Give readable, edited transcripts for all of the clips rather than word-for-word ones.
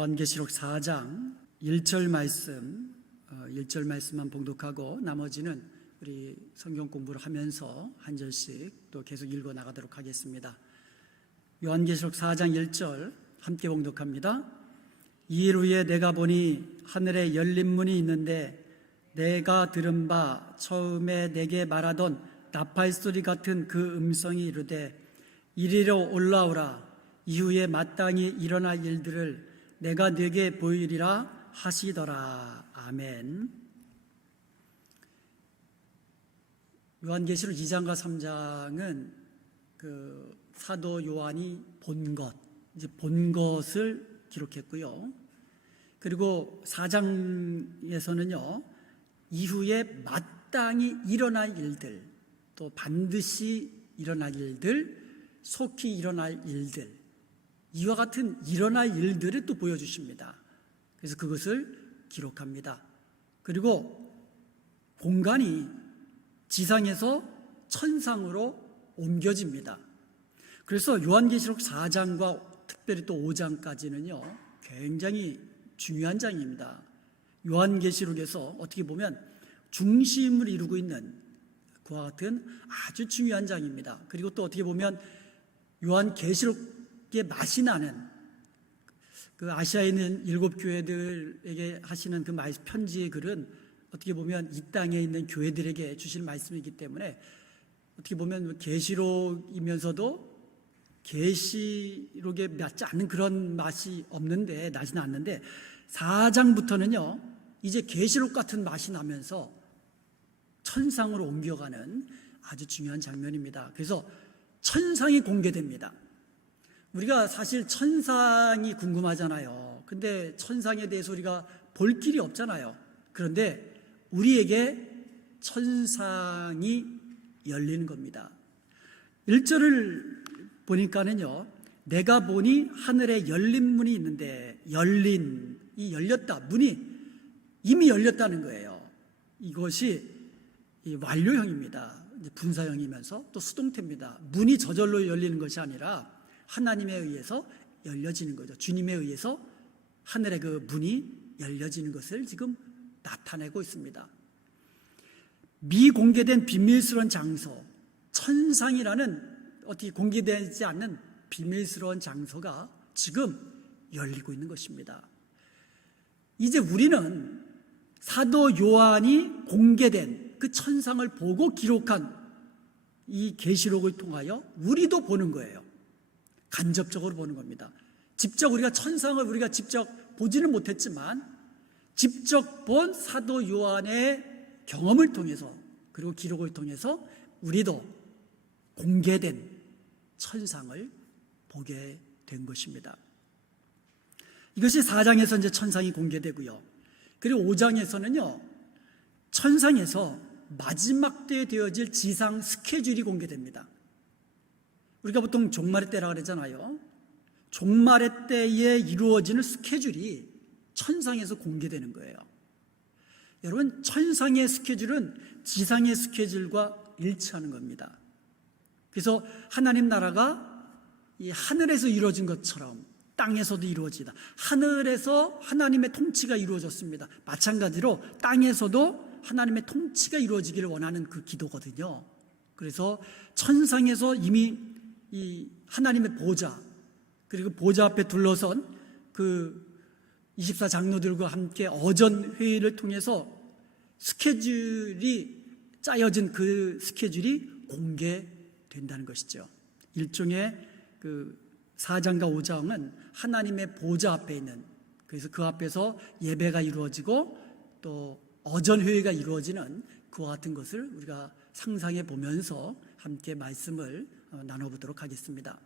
요한계시록 4장 1절 말씀 1절 말씀만 봉독하고 나머지는 우리 성경 공부를 하면서 한 절씩 또 계속 읽어 나가도록 하겠습니다. 요한계시록 4장 1절 함께 봉독합니다. 이일 후에 내가 보니 하늘에 열린 문이 있는데 내가 들은 바 처음에 내게 말하던 나팔 소리 같은 그 음성이 이르되 이리로 올라오라. 이후에 마땅히 일어날 일들을 내가 네게 보이리라 하시더라. 아멘. 요한계시록 2장과 3장은 그 사도 요한이 본 것을 기록했고요. 그리고 4장에서는요, 이후에 마땅히 일어날 일들, 또 반드시 일어날 일들, 속히 일어날 일들, 이와 같은 일어날 일들을 또 보여주십니다. 그래서 그것을 기록합니다. 그리고 공간이 지상에서 천상으로 옮겨집니다. 그래서 요한계시록 4장과 특별히 또 5장까지는요 굉장히 중요한 장입니다. 요한계시록에서 어떻게 보면 중심을 이루고 있는 그와 같은 아주 중요한 장입니다. 그리고 또 어떻게 보면 요한계시록의 맛이 나는 그 아시아에 있는 7교회들에게 하시는 그 편지의 글은 어떻게 보면 이 땅에 있는 교회들에게 주실 말씀이기 때문에 어떻게 보면 계시록이면서도 계시록에 맞지 않는 그런 맛이 없는데 나지는 않는데 4장부터는요 이제 계시록 같은 맛이 나면서 천상으로 옮겨가는 아주 중요한 장면입니다. 그래서 천상이 공개됩니다. 우리가 사실 천상이 궁금하잖아요. 근데 천상에 대해서 우리가 볼 길이 없잖아요. 그런데 우리에게 천상이 열리는 겁니다. 1절을 보니까는요, 내가 보니 하늘에 열린 문이 있는데 열렸다. 문이 이미 열렸다는 거예요. 이것이 완료형입니다. 분사형이면서 또 수동태입니다. 문이 저절로 열리는 것이 아니라 하나님에 의해서 열려지는 거죠. 주님에 의해서 하늘의 그 문이 열려지는 것을 지금 나타내고 있습니다. 미공개된 비밀스러운 장소, 천상이라는 어떻게 공개되지 않는 비밀스러운 장소가 지금 열리고 있는 것입니다. 이제 우리는 사도 요한이 공개된 그 천상을 보고 기록한 이 계시록을 통하여 우리도 보는 거예요. 간접적으로 보는 겁니다. 직접 우리가 천상을 우리가 직접 보지는 못했지만 직접 본 사도 요한의 경험을 통해서 그리고 기록을 통해서 우리도 공개된 천상을 보게 된 것입니다. 이것이 4장에서 이제 천상이 공개되고요. 그리고 5장에서는요, 천상에서 마지막 때에 되어질 지상 스케줄이 공개됩니다. 우리가 보통 종말의 때라고 그러잖아요. 종말의 때에 이루어지는 스케줄이 천상에서 공개되는 거예요. 여러분, 천상의 스케줄은 지상의 스케줄과 일치하는 겁니다. 그래서 하나님 나라가 이 하늘에서 이루어진 것처럼 땅에서도 이루어지다. 하늘에서 하나님의 통치가 이루어졌습니다. 마찬가지로 땅에서도 하나님의 통치가 이루어지기를 원하는 그 기도거든요. 그래서 천상에서 이미 이 하나님의 보좌, 그리고 보좌 앞에 둘러선 그 24장로들과 함께 어전 회의를 통해서 스케줄이 짜여진 그 스케줄이 공개된다는 것이죠. 일종의 그 4장과 5장은 하나님의 보좌 앞에 있는, 그래서 그 앞에서 예배가 이루어지고 또 어전 회의가 이루어지는 그와 같은 것을 우리가 상상해 보면서 함께 말씀을 나눠보도록 하겠습니다.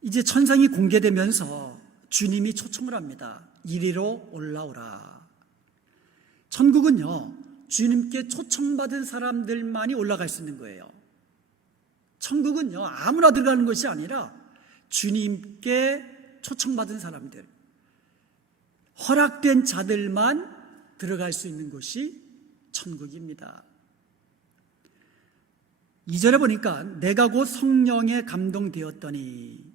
이제 천상이 공개되면서 주님이 초청을 합니다. 이리로 올라오라. 천국은요, 주님께 초청받은 사람들만이 올라갈 수 있는 거예요. 천국은요, 아무나 들어가는 것이 아니라 주님께 초청받은 사람들, 허락된 자들만 들어갈 수 있는 곳이 천국입니다. 2절에 보니까 내가 곧 성령에 감동되었더니,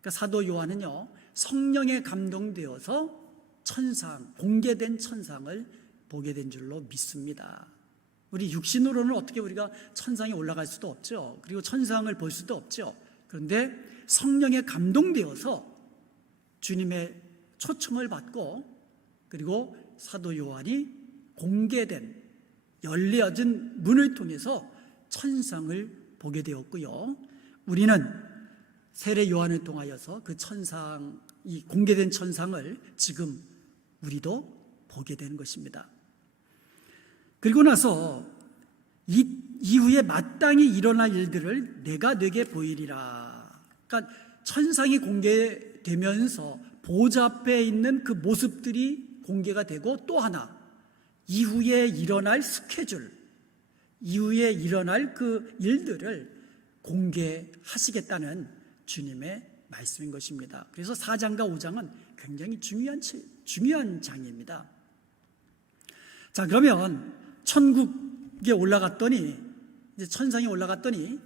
그러니까 사도 요한은요, 성령에 감동되어서 천상, 공개된 천상을 보게 된 줄로 믿습니다. 우리 육신으로는 어떻게 우리가 천상에 올라갈 수도 없죠. 그리고 천상을 볼 수도 없죠. 그런데 성령에 감동되어서 주님의 초청을 받고, 그리고 사도 요한이 공개된 열려진 문을 통해서 천상을 보게 되었고요. 우리는 세례 요한을 통하여서 그 천상, 이 공개된 천상을 지금 우리도 보게 되는 것입니다. 그리고 나서 이후에 마땅히 일어날 일들을 내가 네게 보이리라. 그러니까 천상이 공개되면서 보좌 앞에 있는 그 모습들이 공개가 되고, 또 하나 이후에 일어날 스케줄, 이후에 일어날 그 일들을 공개하시겠다는 주님의 말씀인 것입니다. 그래서 4장과 5장은 굉장히 중요한 장입니다. 자, 그러면 천국에 올라갔더니, 이제 천상에 올라갔더니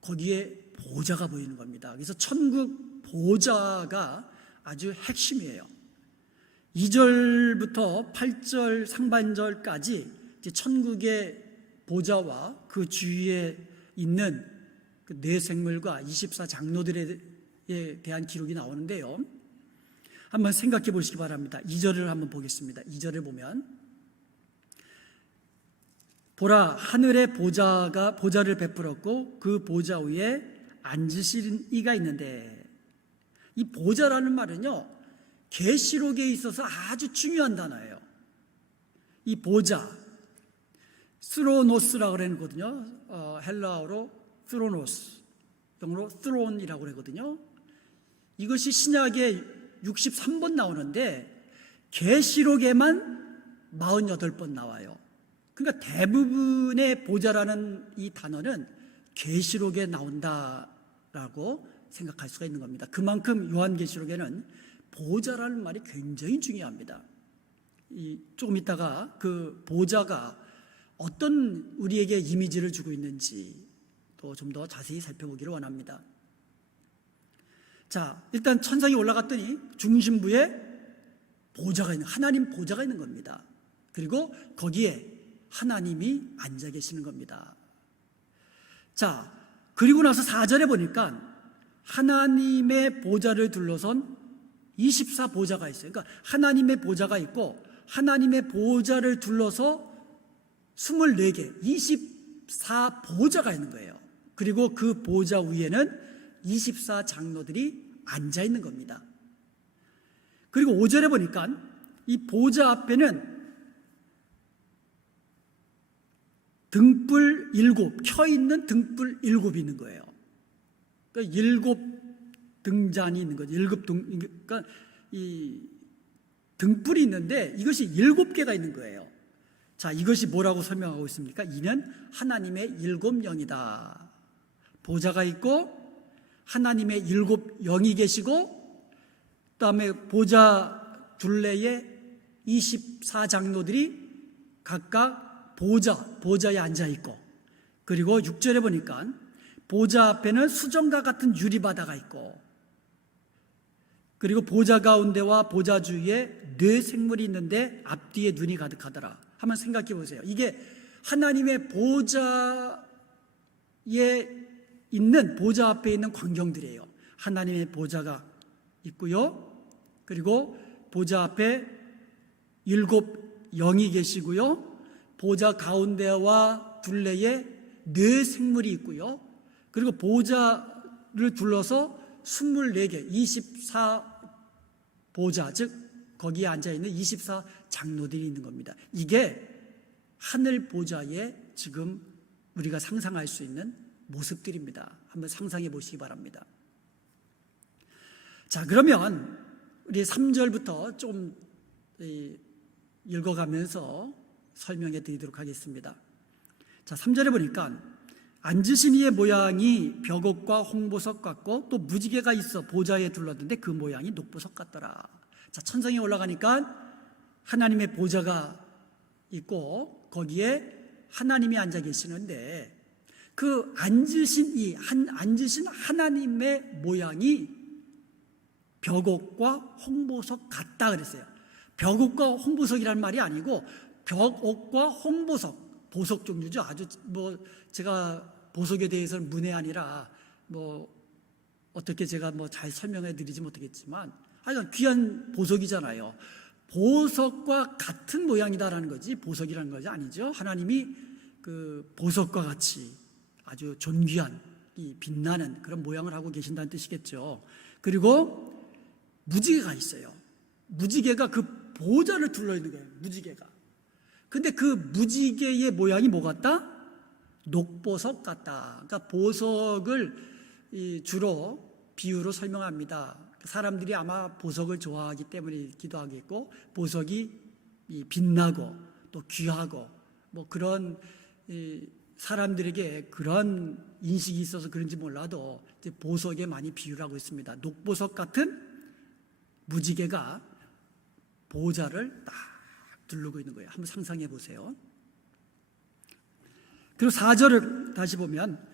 거기에 보좌가 보이는 겁니다. 그래서 천국 보좌가 아주 핵심이에요. 2절부터 8절 상반절까지 이제 천국의 보좌와 그 주위에 있는 그 네 생물과 24장로들에 대한 기록이 나오는데요. 한번 생각해 보시기 바랍니다. 2절을 한번 보겠습니다. 2절을 보면, 보라, 하늘의 보좌를 베풀었고 그 보좌 위에 앉으신 이가 있는데, 이 보좌라는 말은요, 계시록에 있어서 아주 중요한 단어예요. 이 보좌, 스로노스라고 그러거든요. 헬라어로 스로노스, 영어로 스론이라고 그러거든요. 이것이 신약에 63번 나오는데 계시록에만 48번 나와요. 그러니까 대부분의 보좌라는 이 단어는 계시록에 나온다라고 생각할 수가 있는 겁니다. 그만큼 요한계시록에는 보좌라는 말이 굉장히 중요합니다. 조금 있다가 그 보좌가 어떤 우리에게 이미지를 주고 있는지 또 좀 더 자세히 살펴보기를 원합니다. 자, 일단 천상에 올라갔더니 중심부에 보좌가 있는, 하나님 보좌가 있는 겁니다. 그리고 거기에 하나님이 앉아 계시는 겁니다. 자, 그리고 나서 4절에 보니까 하나님의 보좌를 둘러선 24보좌가 있어요. 그러니까 하나님의 보좌가 있고, 하나님의 보좌를 둘러서 24개, 24보좌가 있는 거예요. 그리고 그 보좌 위에는 24장로들이 앉아 있는 겁니다. 그리고 5절에 보니까 이 보좌 앞에는 등불 7, 켜있는 등불 7이 있는 거예요. 그러니까 7등잔이 있는 거죠. 그러니까 이 등불이 있는데 이것이 7개가 있는 거예요. 자, 이것이 뭐라고 설명하고 있습니까? 이는 하나님의 7영이다. 보좌가 있고 하나님의 7영이 계시고, 그 다음에 보좌 둘레에 24장로들이 각각 보좌에 앉아 있고, 그리고 6절에 보니까 보좌 앞에는 수정과 같은 유리바다가 있고, 그리고 보좌 가운데와 보좌 주위에 네 생물이 있는데 앞뒤에 눈이 가득하더라. 한번 생각해 보세요. 이게 하나님의 보좌에 있는, 보좌 앞에 있는 광경들이에요. 하나님의 보좌가 있고요. 그리고 보좌 앞에 7영이 계시고요. 보좌 가운데와 둘레에 네 생물이 있고요. 그리고 보좌를 둘러서 24개, 24보좌, 즉 거기에 앉아있는 24장로들이 있는 겁니다. 이게 하늘 보좌에 지금 우리가 상상할 수 있는 모습들입니다. 한번 상상해 보시기 바랍니다. 자, 그러면 우리 3절부터 좀 읽어가면서 설명해 드리도록 하겠습니다. 자, 3절에 보니까 앉으신 이의 모양이 벽옥과 홍보석 같고 또 무지개가 있어 보좌에 둘렀는데 그 모양이 녹보석 같더라. 자, 천상에 올라가니까 하나님의 보좌가 있고 거기에 하나님이 앉아 계시는데, 그 앉으신 하나님의 모양이 벽옥과 홍보석 같다 그랬어요. 벽옥과 홍보석이라는 말이 아니고 벽옥과 홍보석, 보석 종류죠. 아주 제가 보석에 대해서는 문외한이라 어떻게 제가 잘 설명해 드리지 못하겠지만 하여간 귀한 보석이잖아요. 보석과 같은 모양이다라는 거지 보석이라는 것이 아니죠. 하나님이 그 보석과 같이 아주 존귀한 이 빛나는 그런 모양을 하고 계신다는 뜻이겠죠. 그리고 무지개가 있어요. 무지개가 그 보좌를 둘러 있는 거예요. 무지개가. 근데 그 무지개의 모양이 뭐 같다? 녹보석 같다. 그러니까 보석을 주로 비유로 설명합니다. 사람들이 아마 보석을 좋아하기 때문이기도 하겠고, 보석이 빛나고 또 귀하고 그런 사람들에게 그런 인식이 있어서 그런지 몰라도 이제 보석에 많이 비유를 하고 있습니다. 녹보석 같은 무지개가 보좌를 딱 두르고 있는 거예요. 한번 상상해 보세요. 그리고 4절을 다시 보면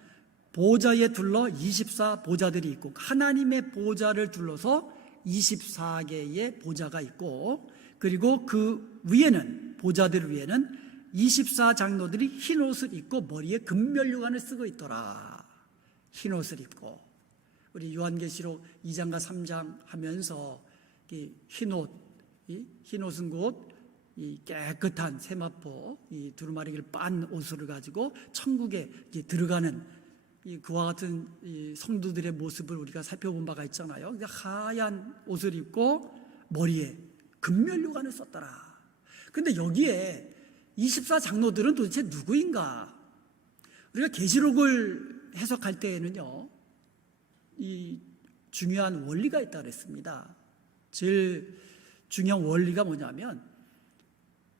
보좌에 둘러 24 보좌들이 있고, 하나님의 보좌를 둘러서 24개의 보좌가 있고, 그리고 그 위에는, 보좌들 위에는 24 장로들이 흰 옷을 입고 머리에 금면류관을 쓰고 있더라. 흰 옷을 입고. 우리 요한계시록 2장과 3장 하면서 흰 옷은 곧 이 깨끗한 세마포, 이 두루마리를 빤 옷을 가지고 천국에 들어가는 그와 같은 성도들의 모습을 우리가 살펴본 바가 있잖아요. 하얀 옷을 입고 머리에 금면류관을 썼더라. 근데 여기에 24 장로들은 도대체 누구인가? 우리가 계시록을 해석할 때에는요, 이 중요한 원리가 있다고 그랬습니다. 제일 중요한 원리가 뭐냐면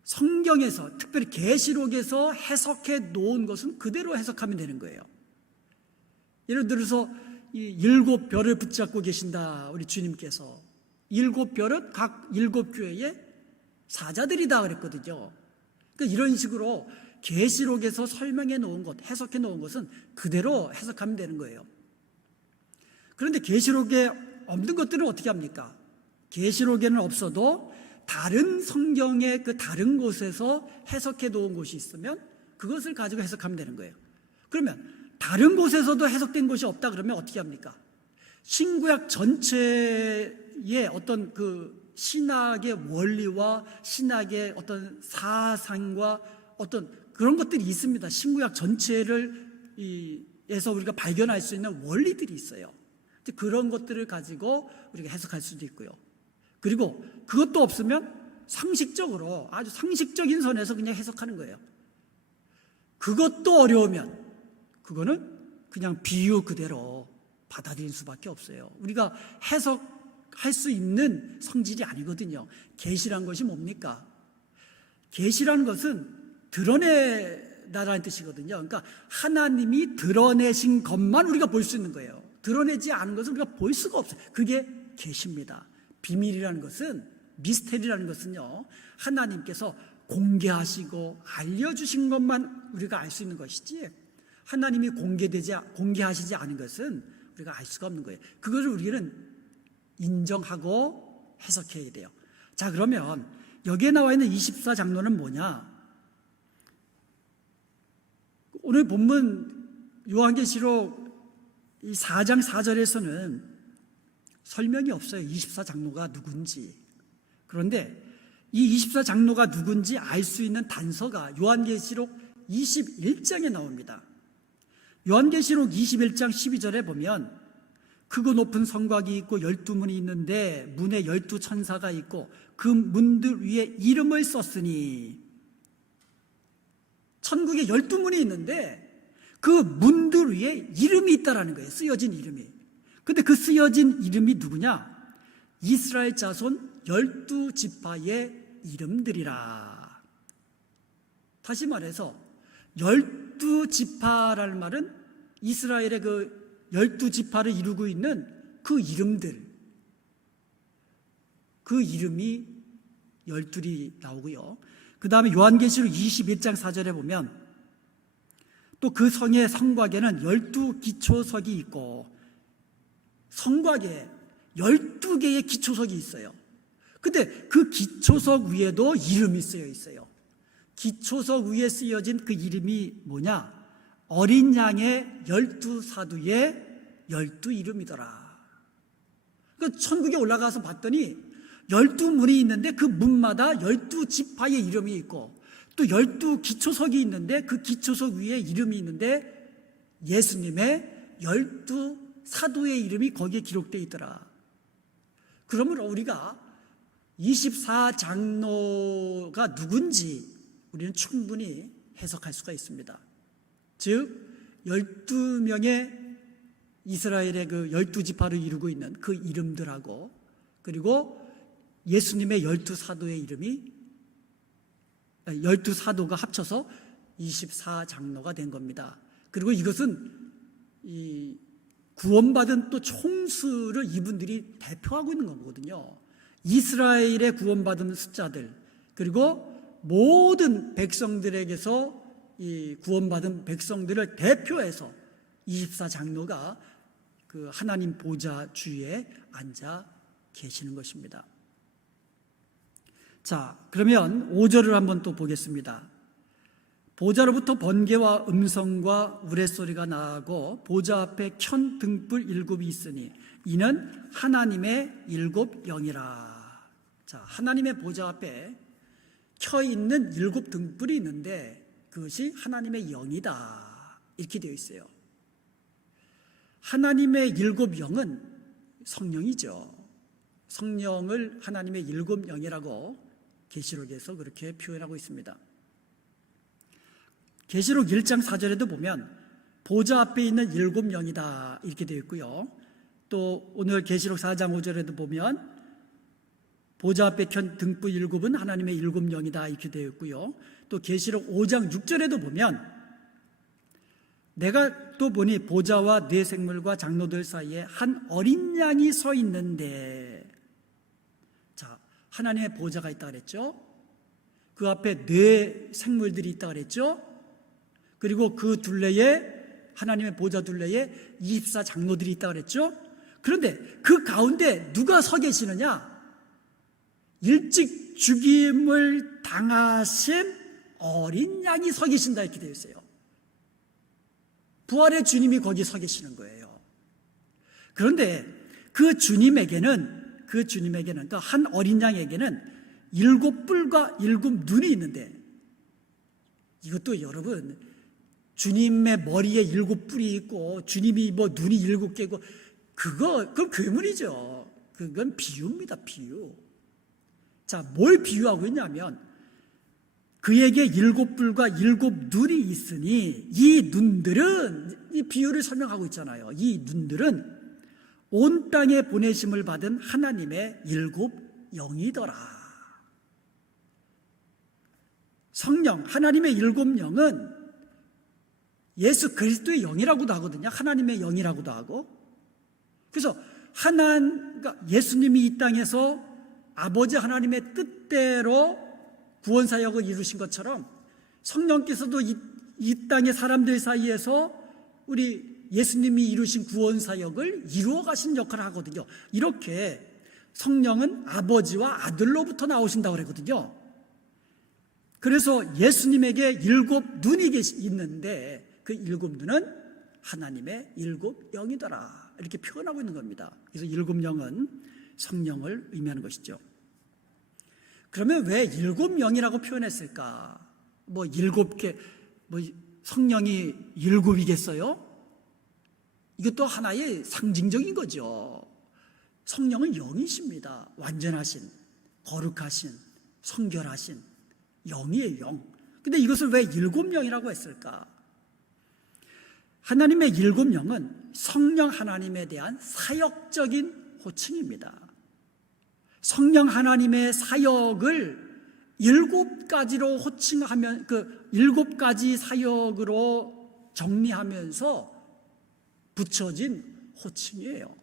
성경에서, 특별히 계시록에서 해석해 놓은 것은 그대로 해석하면 되는 거예요. 예를 들어서 이 7별을 붙잡고 계신다, 우리 주님께서. 7별은 각 7교회의 사자들이다 그랬거든요. 그러니까 이런 식으로 계시록에서 설명해 놓은 것, 해석해 놓은 것은 그대로 해석하면 되는 거예요. 그런데 계시록에 없는 것들은 어떻게 합니까? 계시록에는 없어도 다른 성경의 그 다른 곳에서 해석해 놓은 곳이 있으면 그것을 가지고 해석하면 되는 거예요. 그러면 다른 곳에서도 해석된 것이 없다 그러면 어떻게 합니까? 신구약 전체의 어떤 그 신학의 원리와 신학의 어떤 사상과 어떤 그런 것들이 있습니다. 신구약 전체를 에서 우리가 발견할 수 있는 원리들이 있어요. 그런 것들을 가지고 우리가 해석할 수도 있고요. 그리고 그것도 없으면 상식적으로, 아주 상식적인 선에서 그냥 해석하는 거예요. 그것도 어려우면 그거는 그냥 비유 그대로 받아들일 수밖에 없어요. 우리가 해석할 수 있는 성질이 아니거든요. 계시란 것이 뭡니까? 계시라는 것은 드러내다라는 뜻이거든요. 그러니까 하나님이 드러내신 것만 우리가 볼 수 있는 거예요. 드러내지 않은 것은 우리가 볼 수가 없어요. 그게 계시입니다. 비밀이라는 것은, 미스테리라는 것은요, 하나님께서 공개하시고 알려주신 것만 우리가 알 수 있는 것이지, 하나님이 공개하시지 않은 것은 우리가 알 수가 없는 거예요. 그것을 우리는 인정하고 해석해야 돼요. 자, 그러면 여기에 나와 있는 24 장로는 뭐냐? 오늘 본문 요한계시록 이 4장 4절에서는 설명이 없어요. 24 장로가 누군지. 그런데 이 24 장로가 누군지 알 수 있는 단서가 요한계시록 21장에 나옵니다. 요한계시록 21장 12절에 보면 크고 높은 성곽이 있고 12문이 있는데 문에 12천사가 있고 그 문들 위에 이름을 썼으니, 천국에 12문이 있는데 그 문들 위에 이름이 있다라는 거예요. 쓰여진 이름이. 근데 그 쓰여진 이름이 누구냐? 이스라엘 자손 12지파의 이름들이라. 다시 말해서 12지파라는 말은 이스라엘의 그 12지파를 이루고 있는 그 이름들, 그 이름이 12이 나오고요. 그 다음에 요한계시록 21장 4절에 보면 또 그 성의 성곽에는 12기초석이 있고, 성곽에 12개의 기초석이 있어요. 근데 그 기초석 위에도 이름이 쓰여 있어요. 기초석 위에 쓰여진 그 이름이 뭐냐? 어린 양의 12사도의 12이름이더라. 그러니까 천국에 올라가서 봤더니 12문이 있는데 그 문마다 12지파의 이름이 있고 또 12기초석이 있는데 그 기초석 위에 이름이 있는데 예수님의 12사도의 이름이 거기에 기록되어 있더라. 그러므로 우리가 24장로가 누군지 우리는 충분히 해석할 수가 있습니다. 즉 12명의 이스라엘의 그 12지파를 이루고 있는 그 이름들하고 그리고 예수님의 12사도의 이름이 12사도가 합쳐서 24장로가 된 겁니다. 그리고 이것은 이 구원받은 또 총수를 이분들이 대표하고 있는 거거든요. 이스라엘의 구원받은 숫자들 그리고 모든 백성들에게서 이 구원받은 백성들을 대표해서 24장로가 그 하나님 보좌 주위에 앉아 계시는 것입니다. 자, 그러면 5절을 한번 또 보겠습니다. 보좌로부터 번개와 음성과 우레소리가 나고 보좌 앞에 켠 등불 7이 있으니 이는 하나님의 7 영이라. 자, 하나님의 보좌 앞에 켜 있는 7 등불이 있는데 그것이 하나님의 영이다. 이렇게 되어 있어요. 하나님의 7 영은 성령이죠. 성령을 하나님의 7 영이라고 계시록에서 그렇게 표현하고 있습니다. 계시록 1장 4절에도 보면 보좌 앞에 있는 7 영이다 이렇게 되어 있고요. 또 오늘 계시록 4장 5절에도 보면 보좌 앞에 켠 등불 7은 하나님의 7 영이다 이렇게 되어 있고요. 또 계시록 5장 6절에도 보면 내가 또 보니 보좌와 네 생물과 장로들 사이에 한 어린 양이 서 있는데, 자, 하나님의 보좌가 있다 그랬죠. 그 앞에 네 생물들이 있다 그랬죠. 그리고 그 둘레에 하나님의 보좌 둘레에 24장로들이 있다 그랬죠. 그런데 그 가운데 누가 서 계시느냐? 일찍 죽임을 당하신 어린 양이 서 계신다 이렇게 되어 있어요. 부활의 주님이 거기 서 계시는 거예요. 그런데 그 주님에게는 또 한 어린 양에게는 7 뿔과 7 눈이 있는데, 이것도 여러분 주님의 머리에 7 뿔이 있고 주님이 뭐 눈이 7개고 그건 괴물이죠. 그건 비유입니다. 비유. 자, 뭘 비유하고 있냐면 그에게 7 뿔과 7 눈이 있으니 이 눈들은, 이 비유를 설명하고 있잖아요. 이 눈들은 온 땅에 보내심을 받은 하나님의 7 영이더라. 성령, 하나님의 7 영은 예수 그리스도의 영이라고도 하거든요. 하나님의 영이라고도 하고. 그래서 그러니까 예수님이 이 땅에서 아버지 하나님의 뜻대로 구원사역을 이루신 것처럼 성령께서도 이 땅의 사람들 사이에서 우리 예수님이 이루신 구원사역을 이루어 가시는 역할을 하거든요. 이렇게 성령은 아버지와 아들로부터 나오신다고 그러거든요. 그래서 예수님에게 7 눈이 있는데 그 7 눈은 하나님의 7 영이더라 이렇게 표현하고 있는 겁니다. 그래서 7 영은 성령을 의미하는 것이죠. 그러면 왜 7 영이라고 표현했을까? 뭐 7개, 뭐 성령이 7이겠어요? 이것도 하나의 상징적인 거죠. 성령은 영이십니다. 완전하신, 거룩하신, 성결하신 영이에요. 영. 근데 이것을 왜 7 영이라고 했을까? 하나님의 7 영은 성령 하나님에 대한 사역적인 호칭입니다. 성령 하나님의 사역을 7가지로 호칭하면, 그 7가지 사역으로 정리하면서 붙여진 호칭이에요.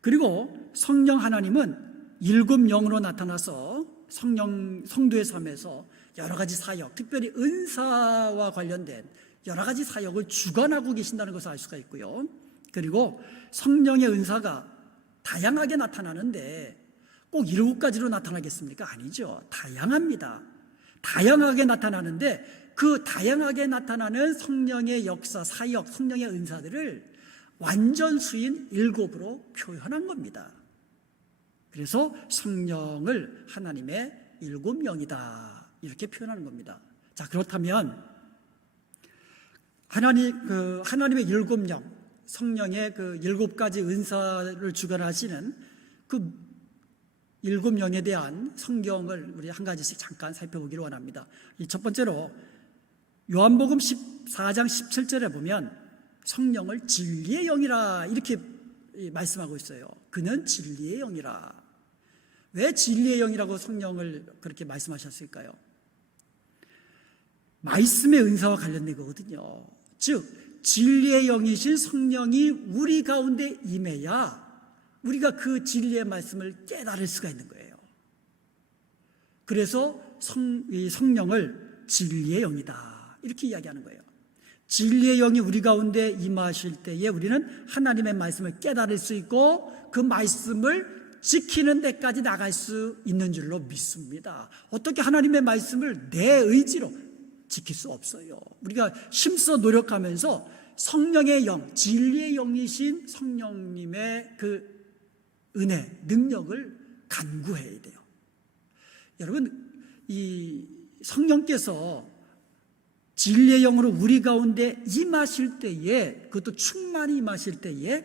그리고 성령 하나님은 7 영으로 나타나서 성도의 삶에서 여러 가지 사역, 특별히 은사와 관련된 여러 가지 사역을 주관하고 계신다는 것을 알 수가 있고요. 그리고 성령의 은사가 다양하게 나타나는데 꼭 7가지로 나타나겠습니까? 아니죠. 다양합니다. 다양하게 나타나는데 그 다양하게 나타나는 성령의 역사, 사역, 성령의 은사들을 완전수인 7으로 표현한 겁니다. 그래서 성령을 하나님의 7영이다 이렇게 표현하는 겁니다. 자, 그렇다면 하나님의 7영, 성령의 그 7가지 은사를 주관하시는 그 7영에 대한 성경을 우리 한 가지씩 잠깐 살펴보기를 원합니다. 이 첫 번째로 요한복음 14장 17절에 보면 성령을 진리의 영이라 이렇게 말씀하고 있어요. 그는 진리의 영이라. 왜 진리의 영이라고 성령을 그렇게 말씀하셨을까요? 말씀의 은사와 관련된 거거든요. 즉 진리의 영이신 성령이 우리 가운데 임해야 우리가 그 진리의 말씀을 깨달을 수가 있는 거예요. 그래서 이 성령을 진리의 영이다 이렇게 이야기하는 거예요. 진리의 영이 우리 가운데 임하실 때에 우리는 하나님의 말씀을 깨달을 수 있고 그 말씀을 지키는 데까지 나갈 수 있는 줄로 믿습니다. 어떻게 하나님의 말씀을 내 의지로 지킬 수 없어요. 우리가 힘써 노력하면서 성령의 영, 진리의 영이신 성령님의 그 은혜, 능력을 간구해야 돼요. 여러분, 이 성령께서 진리의 영으로 우리 가운데 임하실 때에, 그것도 충만히 임하실 때에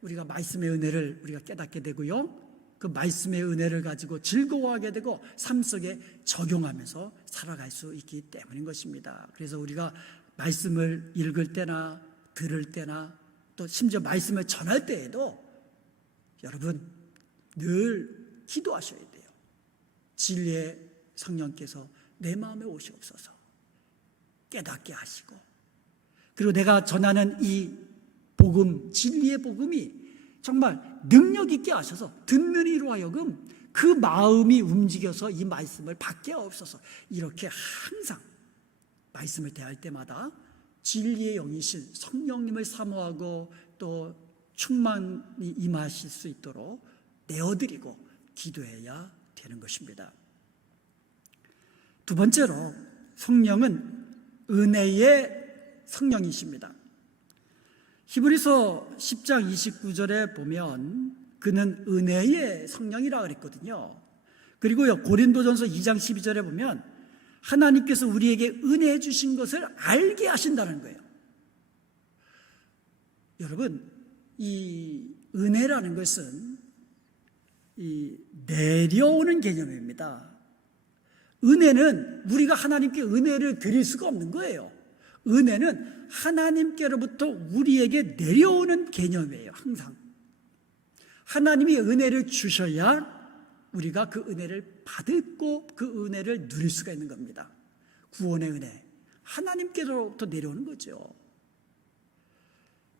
우리가 말씀의 은혜를 우리가 깨닫게 되고요. 그 말씀의 은혜를 가지고 즐거워하게 되고 삶 속에 적용하면서 살아갈 수 있기 때문인 것입니다. 그래서 우리가 말씀을 읽을 때나 들을 때나 또 심지어 말씀을 전할 때에도 여러분 늘 기도하셔야 돼요. 진리의 성령께서 내 마음에 오시옵소서 깨닫게 하시고, 그리고 내가 전하는 이 복음, 진리의 복음이 정말 능력 있게 하셔서 듣는 이로 하여금 그 마음이 움직여서 이 말씀을 받게 하옵소서. 이렇게 항상 말씀을 대할 때마다 진리의 영이신 성령님을 사모하고 또 충만히 임하실 수 있도록 내어드리고 기도해야 되는 것입니다. 두 번째로 성령은 은혜의 성령이십니다. 히브리서 10장 29절에 보면 그는 은혜의 성령이라 그랬거든요. 그리고요 고린도전서 2장 12절에 보면 하나님께서 우리에게 은혜해 주신 것을 알게 하신다는 거예요. 여러분, 이 은혜라는 것은 이 내려오는 개념입니다. 은혜는 우리가 하나님께 은혜를 드릴 수가 없는 거예요. 은혜는 하나님께로부터 우리에게 내려오는 개념이에요. 항상 하나님이 은혜를 주셔야 우리가 그 은혜를 받고 그 은혜를 누릴 수가 있는 겁니다. 구원의 은혜, 하나님께로부터 내려오는 거죠.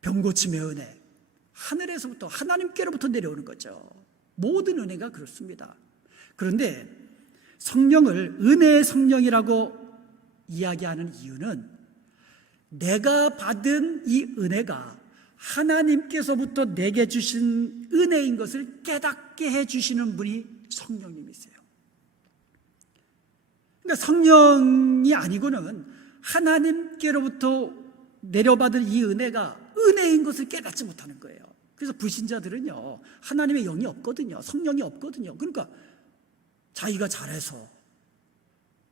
병고침의 은혜, 하늘에서부터 하나님께로부터 내려오는 거죠. 모든 은혜가 그렇습니다. 그런데 성령을 은혜의 성령이라고 이야기하는 이유는 내가 받은 이 은혜가 하나님께서부터 내게 주신 은혜인 것을 깨닫게 해주시는 분이 성령님이세요. 그러니까 성령이 아니고는 하나님께로부터 내려받은 이 은혜가 은혜인 것을 깨닫지 못하는 거예요. 그래서 불신자들은요 하나님의 영이 없거든요. 성령이 없거든요. 그러니까 자기가 잘해서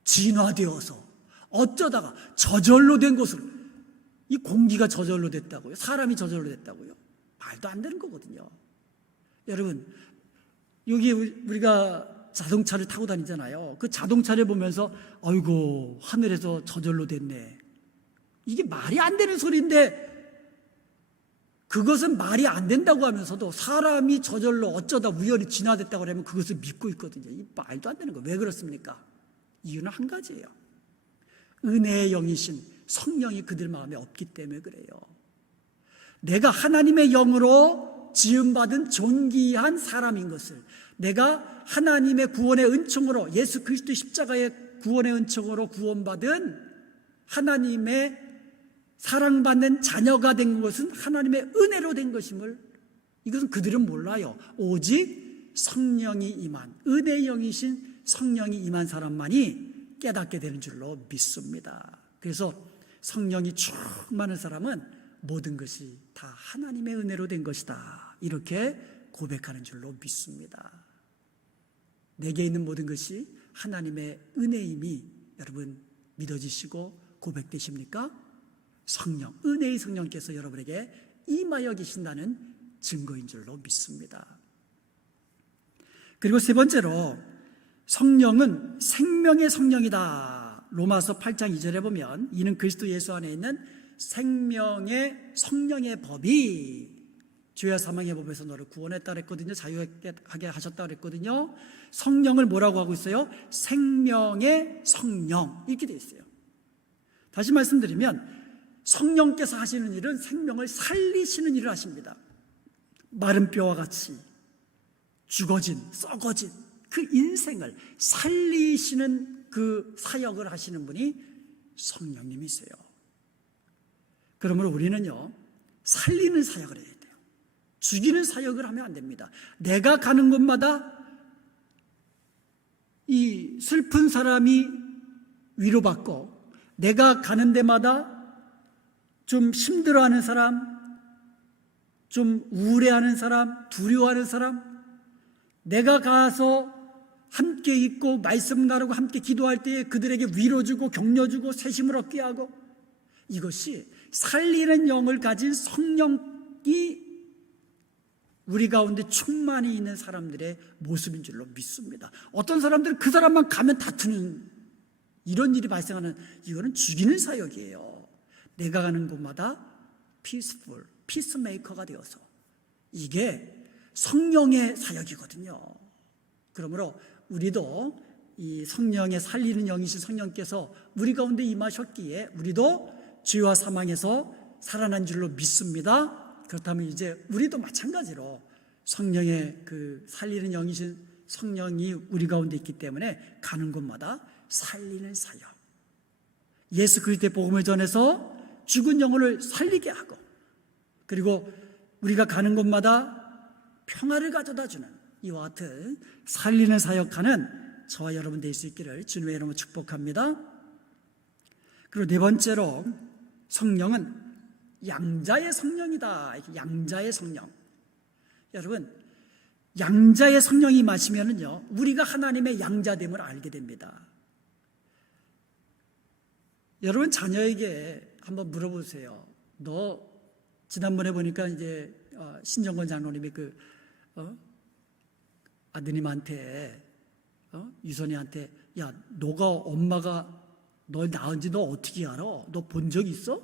진화되어서 어쩌다가 저절로 된 것으로, 이 공기가 저절로 됐다고요? 사람이 저절로 됐다고요? 말도 안 되는 거거든요. 여러분, 여기 우리가 자동차를 타고 다니잖아요. 그 자동차를 보면서 아이고 하늘에서 저절로 됐네, 이게 말이 안 되는 소리인데 그것은 말이 안 된다고 하면서도 사람이 저절로 어쩌다 우연히 진화됐다고 하면 그것을 믿고 있거든요. 이 말도 안 되는 거예요. 왜 그렇습니까? 이유는 한 가지예요. 은혜의 영이신 성령이 그들 마음에 없기 때문에 그래요. 내가 하나님의 영으로 지음받은 존귀한 사람인 것을, 내가 하나님의 구원의 은총으로 예수 그리스도의 십자가의 구원의 은총으로 구원받은 하나님의 사랑받는 자녀가 된 것은 하나님의 은혜로 된 것임을 이것은 그들은 몰라요. 오직 성령이 임한, 은혜의 영이신 성령이 임한 사람만이 깨닫게 되는 줄로 믿습니다. 그래서 성령이 충만한 사람은 모든 것이 다 하나님의 은혜로 된 것이다, 이렇게 고백하는 줄로 믿습니다. 내게 있는 모든 것이 하나님의 은혜임이 여러분 믿어지시고 고백되십니까? 성령, 은혜의 성령께서 여러분에게 임하여 계신다는 증거인 줄로 믿습니다. 그리고 세 번째로 성령은 생명의 성령이다. 로마서 8장 2절에 보면 이는 그리스도 예수 안에 있는 생명의 성령의 법이 죄와 사망의 법에서 너를 구원했다 그랬거든요. 자유하게 하셨다 그랬거든요. 성령을 뭐라고 하고 있어요? 생명의 성령, 이렇게 되어 있어요. 다시 말씀드리면 성령께서 하시는 일은 생명을 살리시는 일을 하십니다. 마른 뼈와 같이 죽어진, 썩어진 그 인생을 살리시는 그 사역을 하시는 분이 성령님이세요. 그러므로 우리는요, 살리는 사역을 해야 돼요. 죽이는 사역을 하면 안 됩니다. 내가 가는 곳마다 이 슬픈 사람이 위로받고, 내가 가는 데마다 좀 힘들어하는 사람, 좀 우울해하는 사람, 두려워하는 사람, 내가 가서 함께 있고 말씀 나누고 함께 기도할 때에 그들에게 위로 주고 격려 주고 새심을 얻게 하고, 이것이 살리는 영을 가진 성령이 우리 가운데 충만히 있는 사람들의 모습인 줄로 믿습니다. 어떤 사람들은 그 사람만 가면 다투는 이런 일이 발생하는, 이거는 죽이는 사역이에요. 내가 가는 곳마다 peaceful, 피스메이커가 되어서, 이게 성령의 사역이거든요. 그러므로 우리도 이 성령의 살리는 영이신 성령께서 우리 가운데 임하셨기에 우리도 죄와 사망에서 살아난 줄로 믿습니다. 그렇다면 이제 우리도 마찬가지로 성령의 그 살리는 영이신 성령이 우리 가운데 있기 때문에 가는 곳마다 살리는 사역, 예수 그리스도의 복음을 전해서 죽은 영혼을 살리게 하고, 그리고 우리가 가는 곳마다 평화를 가져다 주는 이와 같은 살리는 사역하는 저와 여러분 될 수 있기를 주님의 이름으로 축복합니다. 그리고 네 번째로 성령은 양자의 성령이다. 양자의 성령. 여러분, 양자의 성령이 임하시면은요, 우리가 하나님의 양자됨을 알게 됩니다. 여러분 자녀에게 한번 물어보세요. 너 지난번에 보니까 이제 신정권 장로님이 그 아드님한테 유선이한테, 야, 너가 엄마가 널 낳은지 너 어떻게 알아? 너 본 적 있어?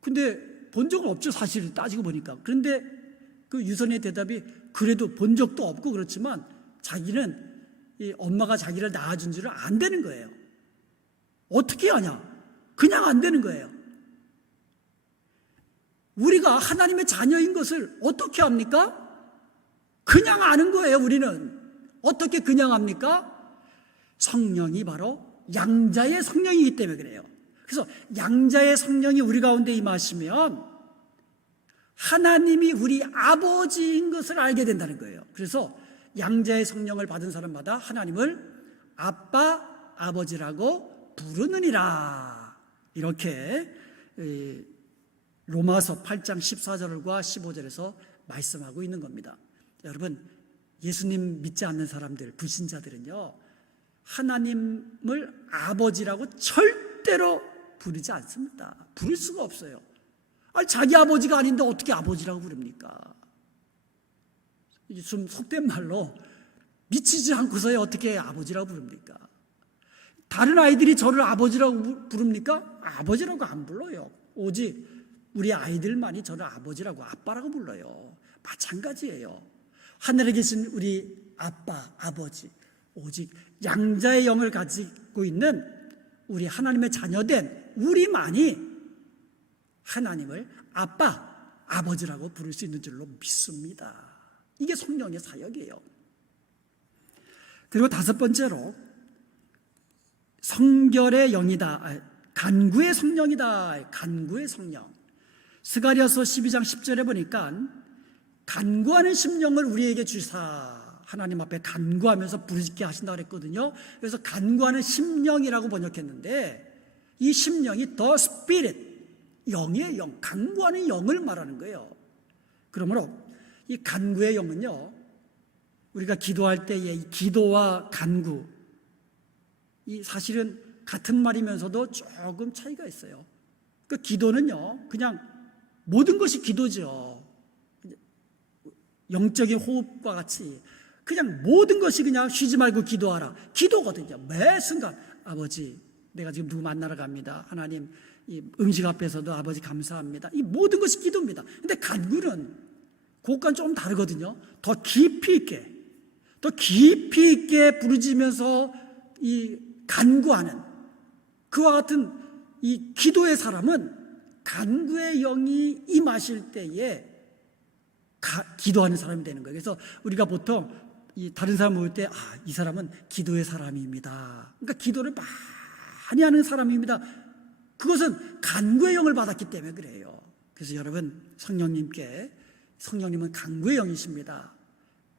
근데 본 적은 없죠, 사실 따지고 보니까. 그런데 그 유선의 대답이, 그래도 본 적도 없고 그렇지만 자기는 이 엄마가 자기를 낳아준 줄을 안 되는 거예요. 어떻게 아냐? 그냥 안 되는 거예요. 우리가 하나님의 자녀인 것을 어떻게 합니까? 그냥 아는 거예요. 우리는 어떻게 그냥 합니까? 성령이 바로 양자의 성령이기 때문에 그래요. 그래서 양자의 성령이 우리 가운데 임하시면 하나님이 우리 아버지인 것을 알게 된다는 거예요. 그래서 양자의 성령을 받은 사람마다 하나님을 아빠, 아버지라고 부르느니라, 이렇게 로마서 8장 14절과 15절에서 말씀하고 있는 겁니다. 여러분, 예수님 믿지 않는 사람들, 불신자들은요, 하나님을 아버지라고 절대로 부르지 않습니다. 부를 수가 없어요. 아니, 자기 아버지가 아닌데 어떻게 아버지라고 부릅니까? 좀 속된 말로 미치지 않고서야 어떻게 아버지라고 부릅니까? 다른 아이들이 저를 아버지라고 부릅니까? 아버지라고 안 불러요. 오직 우리 아이들만이 저를 아버지라고, 아빠라고 불러요. 마찬가지예요. 하늘에 계신 우리 아빠, 아버지, 오직 양자의 영을 가지고 있는 우리 하나님의 자녀된 우리만이 하나님을 아빠, 아버지라고 부를 수 있는 줄로 믿습니다. 이게 성령의 사역이에요. 그리고 다섯 번째로 성결의 영이다. 간구의 성령이다. 간구의 성령. 스가랴서 12장 10절에 보니까 간구하는 심령을 우리에게 주사, 하나님 앞에 간구하면서 부르짖게 하신다 그랬거든요. 그래서 간구하는 심령이라고 번역했는데, 이 심령이 the spirit, 영의 영, 간구하는 영을 말하는 거예요. 그러므로 이 간구의 영은요, 우리가 기도할 때의 이 기도와 간구, 이 사실은 같은 말이면서도 조금 차이가 있어요. 그 기도는요, 그냥 모든 것이 기도죠. 영적인 호흡과 같이 그냥 모든 것이 그냥 쉬지 말고 기도하라, 기도거든요. 매 순간 아버지, 내가 지금 누구 만나러 갑니다. 하나님, 이 음식 앞에서도 아버지 감사합니다. 이 모든 것이 기도입니다. 근데 간구는 그것과는 좀 다르거든요. 더 깊이 있게 부르짖으면서 이 간구하는, 그와 같은 이 기도의 사람은 간구의 영이 임하실 때에 기도하는 사람이 되는 거예요. 그래서 우리가 보통 이 다른 사람 모일 때, 이 사람은 기도의 사람입니다. 그러니까 기도를 많이 하는 사람입니다. 그것은 간구의 영을 받았기 때문에 그래요. 그래서 여러분, 성령님은 간구의 영이십니다.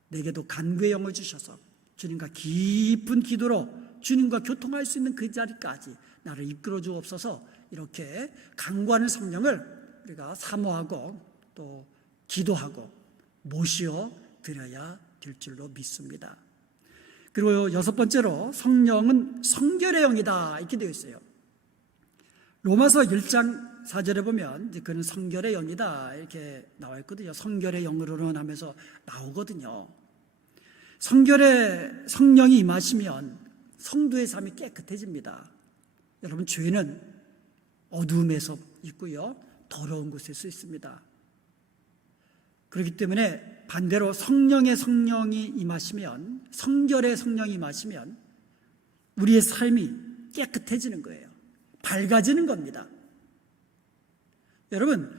내게도 간구의 영을 주셔서 주님과 깊은 기도로 주님과 교통할 수 있는 그 자리까지 나를 이끌어 주옵소서. 이렇게 간구하는 성령을 우리가 사모하고 또 기도하고 모시어 드려야 될 줄로 믿습니다. 그리고 여섯 번째로, 성령은 성결의 영이다, 이렇게 되어 있어요. 로마서 1장 4절에 보면 그는 성결의 영이다 이렇게 나와 있거든요. 성결의 영으로는 하면서 나오거든요. 성결의 성령이 임하시면 성도의 삶이 깨끗해집니다. 여러분, 죄는 어두움에서 있고요, 더러운 곳에서 있습니다. 그렇기 때문에 반대로 성령의 성령이 임하시면, 성결의 성령이 임하시면 우리의 삶이 깨끗해지는 거예요. 밝아지는 겁니다. 여러분,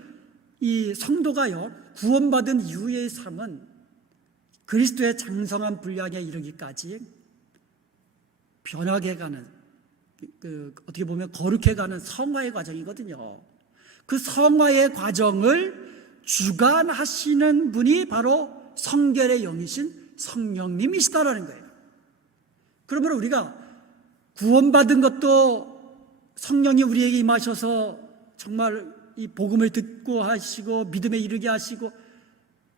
이 성도가요, 구원받은 이후의 삶은 그리스도의 장성한 분량에 이르기까지 변하게 가는, 어떻게 보면 거룩해 가는 성화의 과정이거든요. 그 성화의 과정을 주관하시는 분이 바로 성결의 영이신 성령님이시다라는 거예요. 그러므로 우리가 구원받은 것도 성령이 우리에게 임하셔서 정말 이 복음을 듣고 하시고 믿음에 이르게 하시고,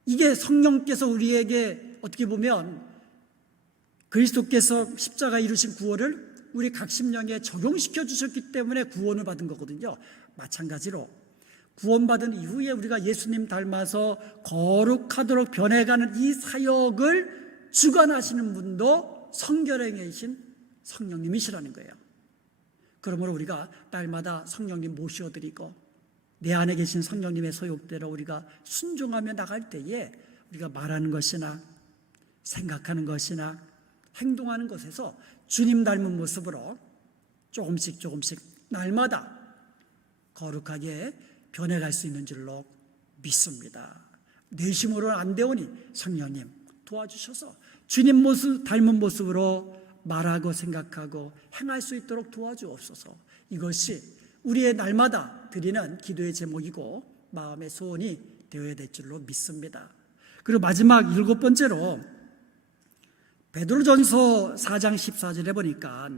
이게 성령께서 우리에게 어떻게 보면 그리스도께서 십자가 이루신 구원을 우리 각 심령에 적용시켜 주셨기 때문에 구원을 받은 거거든요. 마찬가지로 구원받은 이후에 우리가 예수님 닮아서 거룩하도록 변해가는 이 사역을 주관하시는 분도 성결의 영이신 성령님이시라는 거예요. 그러므로 우리가 날마다 성령님 모셔드리고 내 안에 계신 성령님의 소욕대로 우리가 순종하며 나갈 때에 우리가 말하는 것이나 생각하는 것이나 행동하는 것에서 주님 닮은 모습으로 조금씩 날마다 거룩하게 변해갈 수 있는 줄로 믿습니다. 내 힘으로는 안 되오니 성령님 도와주셔서 주님 모습 닮은 모습으로 말하고 생각하고 행할 수 있도록 도와주옵소서. 이것이 우리의 날마다 드리는 기도의 제목이고 마음의 소원이 되어야 될 줄로 믿습니다. 그리고 마지막 일곱 번째로, 베드로전서 4장 14절에 보니까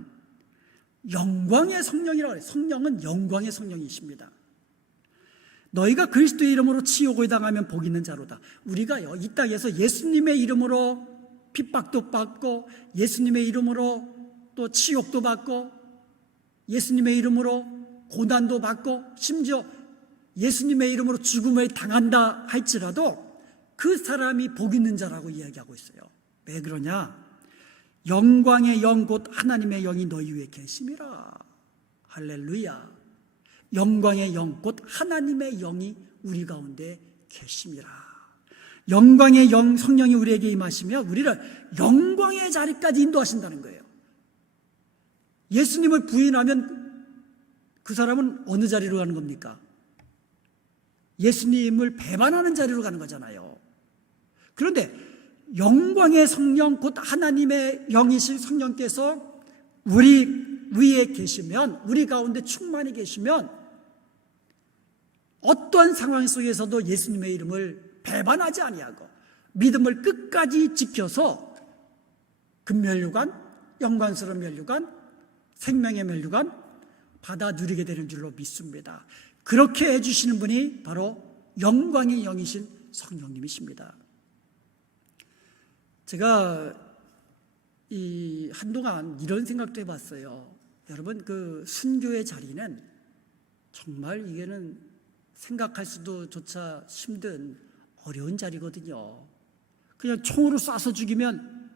영광의 성령이라고 해요. 성령은 영광의 성령이십니다. 너희가 그리스도의 이름으로 치욕을 당하면 복 있는 자로다. 우리가요, 이 땅에서 예수님의 이름으로 핍박도 받고, 예수님의 이름으로 또 치욕도 받고, 예수님의 이름으로 고난도 받고, 심지어 예수님의 이름으로 죽음을 당한다 할지라도 그 사람이 복 있는 자라고 이야기하고 있어요. 왜 그러냐? 영광의 영 곧 하나님의 영이 너희 위에 계심이라. 할렐루야. 영광의 영 곧 하나님의 영이 우리 가운데 계심이라. 영광의 영, 성령이 우리에게 임하시며 우리를 영광의 자리까지 인도하신다는 거예요. 예수님을 부인하면 그 사람은 어느 자리로 가는 겁니까? 예수님을 배반하는 자리로 가는 거잖아요. 그런데 영광의 성령 곧 하나님의 영이신 성령께서 우리 위에 계시면, 우리 가운데 충만히 계시면 어떠한 상황 속에서도 예수님의 이름을 배반하지 아니하고 믿음을 끝까지 지켜서 금면류관, 영광스러운 면류관, 생명의 면류관 받아 누리게 되는 줄로 믿습니다. 그렇게 해주시는 분이 바로 영광의 영이신 성령님이십니다. 제가 한동안 이런 생각도 해봤어요. 여러분, 그 순교의 자리는 정말 이게는 생각할 수도 조차 힘든 어려운 자리거든요. 그냥 총으로 쏴서 죽이면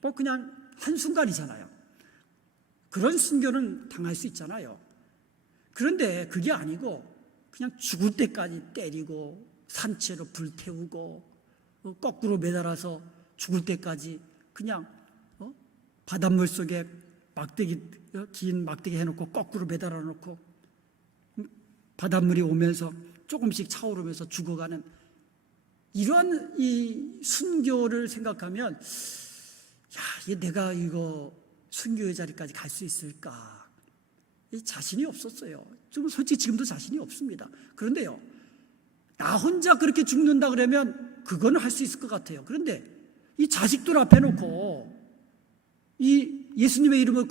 뭐 그냥 한순간이잖아요. 그런 순교는 당할 수 있잖아요. 그런데 그게 아니고 그냥 죽을 때까지 때리고 산채로 불태우고 거꾸로 매달아서 죽을 때까지 그냥 바닷물 속에 막대기, 긴 막대기 해놓고 거꾸로 매달아 놓고 바닷물이 오면서 조금씩 차오르면서 죽어가는 이러한 이 순교를 생각하면, 야, 내가 이거 순교의 자리까지 갈 수 있을까? 자신이 없었어요. 좀 솔직히 지금도 자신이 없습니다. 그런데요, 나 혼자 그렇게 죽는다 그러면 그거는 할 수 있을 것 같아요. 그런데 이 자식들 앞에 놓고 이 예수님의 이름을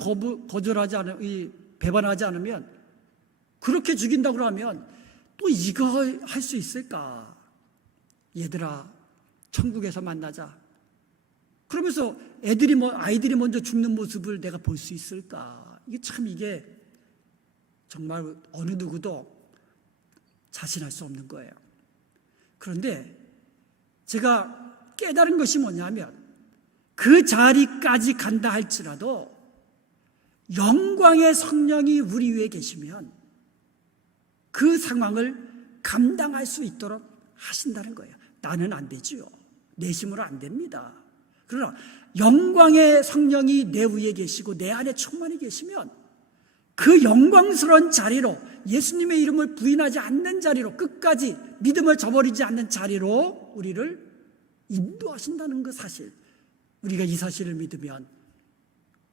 거절하지 않으면, 배반하지 않으면, 그렇게 죽인다고 하면 또 이거 할 수 있을까? 얘들아, 천국에서 만나자. 그러면서 아이들이 먼저 죽는 모습을 내가 볼 수 있을까? 이게 정말 어느 누구도 자신할 수 없는 거예요. 그런데 제가 깨달은 것이 뭐냐면, 그 자리까지 간다 할지라도 영광의 성령이 우리 위에 계시면 그 상황을 감당할 수 있도록 하신다는 거예요. 나는 안 되지요. 내 힘으로 안 됩니다. 그러나 영광의 성령이 내 위에 계시고 내 안에 충만히 계시면 그 영광스러운 자리로, 예수님의 이름을 부인하지 않는 자리로, 끝까지 믿음을 저버리지 않는 자리로 우리를 인도하신다는 그 사실, 우리가 이 사실을 믿으면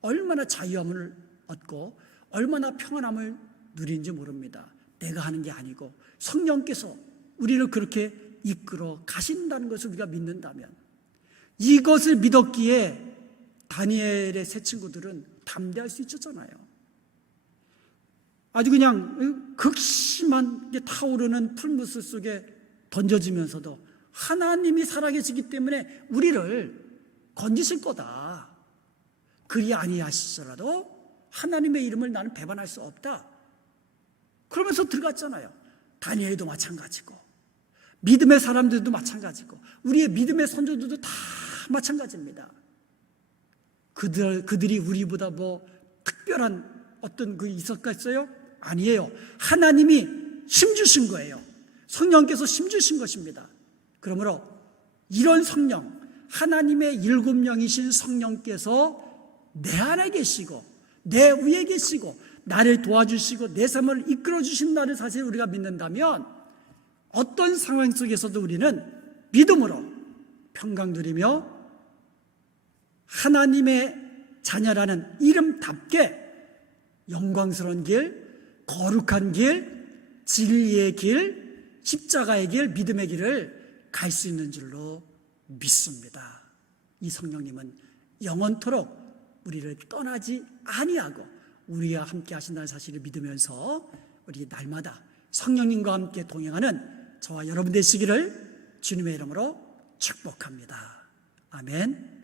얼마나 자유함을 얻고 얼마나 평안함을 누리는지 모릅니다. 내가 하는 게 아니고 성령께서 우리를 그렇게 이끌어 가신다는 것을 우리가 믿는다면, 이것을 믿었기에 다니엘의 세 친구들은 담대할 수 있었잖아요. 아주 그냥 극심한 타오르는 풀무스 속에 던져지면서도 하나님이 살아계시기 때문에 우리를 건지실 거다. 그리 아니하시더라도 하나님의 이름을 나는 배반할 수 없다. 그러면서 들어갔잖아요. 다니엘도 마찬가지고, 믿음의 사람들도 마찬가지고, 우리의 믿음의 선조들도 다 마찬가지입니다. 그들이 우리보다 뭐 특별한 어떤 그 있었겠어요? 아니에요. 하나님이 힘주신 거예요. 성령께서 힘주신 것입니다. 그러므로 이런 성령, 하나님의 7명이신 성령께서 내 안에 계시고 내 위에 계시고 나를 도와주시고 내 삶을 이끌어 주신다는 사실을 우리가 믿는다면, 어떤 상황 속에서도 우리는 믿음으로 평강 누리며 하나님의 자녀라는 이름답게 영광스러운 길, 거룩한 길, 진리의 길, 십자가의 길, 믿음의 길을 갈 수 있는 줄로 믿습니다. 이 성령님은 영원토록 우리를 떠나지 아니하고 우리와 함께 하신다는 사실을 믿으면서 우리 날마다 성령님과 함께 동행하는 저와 여러분 되시기를 주님의 이름으로 축복합니다. 아멘.